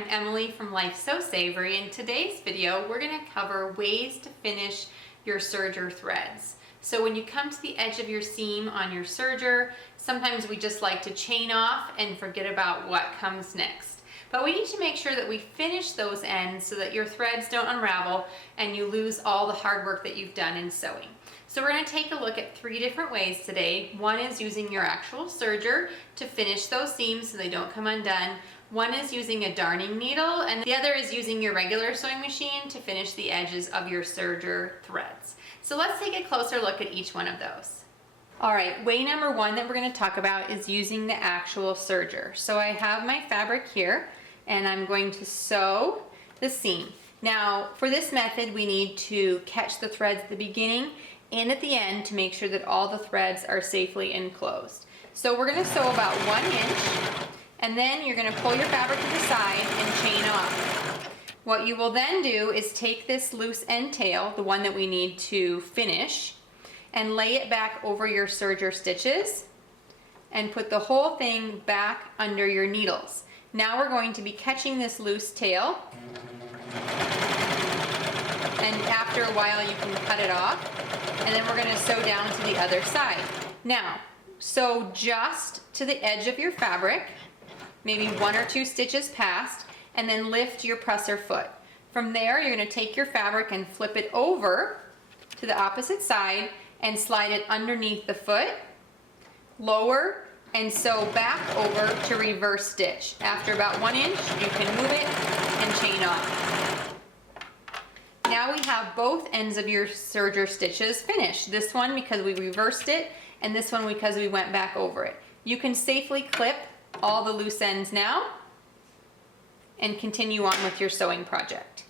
I'm Emily from Life So Savory. In today's video, we're going to cover ways to finish your serger threads. So when you come to the edge of your seam on your serger, sometimes we just like to chain off and forget about what comes next. But we need to make sure that we finish those ends so that your threads don't unravel and you lose all the hard work that you've done in sewing. So we're going to take a look at 3 different ways today. One is using your actual serger to finish those seams so they don't come undone. One is using a darning needle, and the other is using your regular sewing machine to finish the edges of your serger threads. So let's take a closer look at each one of those. All right, way number 1 that we're going to talk about is using the actual serger. So I have my fabric here, and I'm going to sew the seam. Now, for this method, we need to catch the threads at the beginning and at the end to make sure that all the threads are safely enclosed. So we're going to sew about 1 inch, and then you're going to pull your fabric to the side and chain off. What you will then do is take this loose end tail, the one that we need to finish, and lay it back over your serger stitches and put the whole thing back under your needles. Now we're going to be catching this loose tail, and after a while you can cut it off, and then we're going to sew down to the other side. Now, sew just to the edge of your fabric, maybe 1 or 2 stitches past, and then lift your presser foot. From there, you're going to take your fabric and flip it over to the opposite side and slide it underneath the foot, lower, and sew back over to reverse stitch. After about 1 inch, you can move it and chain off. Now we have both ends of your serger stitches finished. This one because we reversed it, and this one because we went back over it. You can safely clip all the loose ends now and continue on with your sewing project.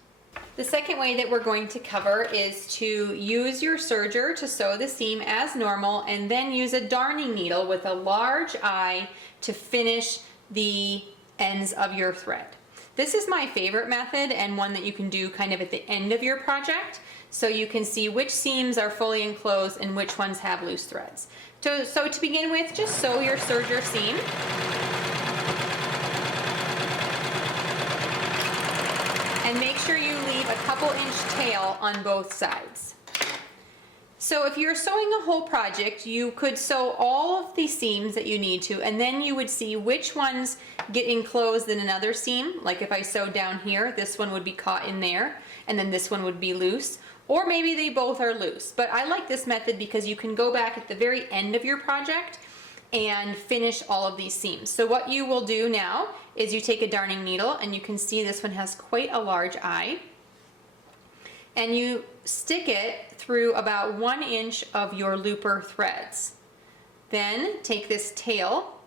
The second way that we're going to cover is to use your serger to sew the seam as normal, and then use a darning needle with a large eye to finish the ends of your thread. This is my favorite method, and one that you can do kind of at the end of your project, so you can see which seams are fully enclosed and which ones have loose threads. So to begin with, just sew your serger seam. And make sure you leave a couple-inch tail on both sides. So if you're sewing a whole project, you could sew all of the seams that you need to, and then you would see which ones get enclosed in another seam. Like if I sewed down here, this one would be caught in there, and then this one would be loose. Or maybe they both are loose. But I like this method because you can go back at the very end of your project and finish all of these seams. So what you will do now is you take a darning needle, and you can see this one has quite a large eye, and you stick it through about 1 inch of your looper threads. Then take this tail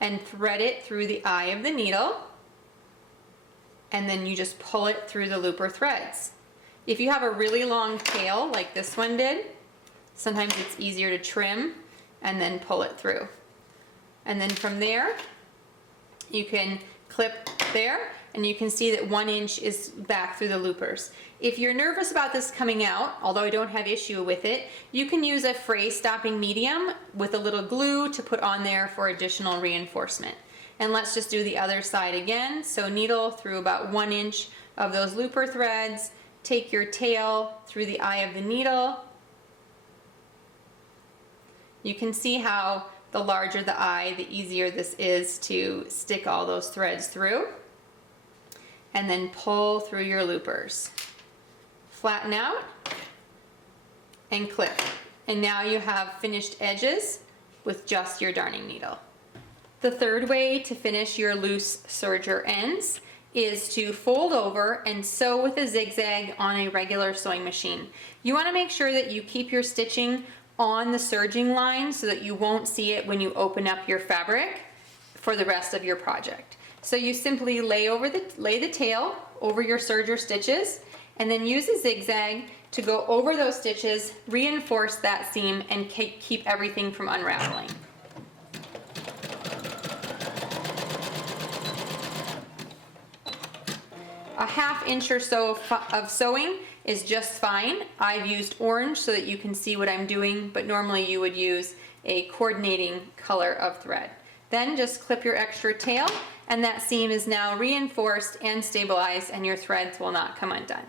and thread it through the eye of the needle, and then you just pull it through the looper threads. If you have a really long tail like this one did, sometimes it's easier to trim and then pull it through. And then from there, you can clip there, and you can see that 1 inch is back through the loopers. If you're nervous about this coming out, although I don't have issue with it, you can use a fray stopping medium with a little glue to put on there for additional reinforcement. And let's just do the other side again. So needle through about 1 inch of those looper threads, take your tail through the eye of the needle. You can see how the larger the eye, the easier this is to stick all those threads through. And then pull through your loopers. Flatten out and clip. And now you have finished edges with just your darning needle. The third way to finish your loose serger ends is to fold over and sew with a zigzag on a regular sewing machine. You want to make sure that you keep your stitching on the serging line so that you won't see it when you open up your fabric for the rest of your project. So you simply lay the tail over your serger stitches, and then use a zigzag to go over those stitches, reinforce that seam, and keep everything from unraveling. A 1/2 inch or so of sewing is just fine. I've used orange so that you can see what I'm doing, but normally you would use a coordinating color of thread. Then just clip your extra tail, and that seam is now reinforced and stabilized, and your threads will not come undone.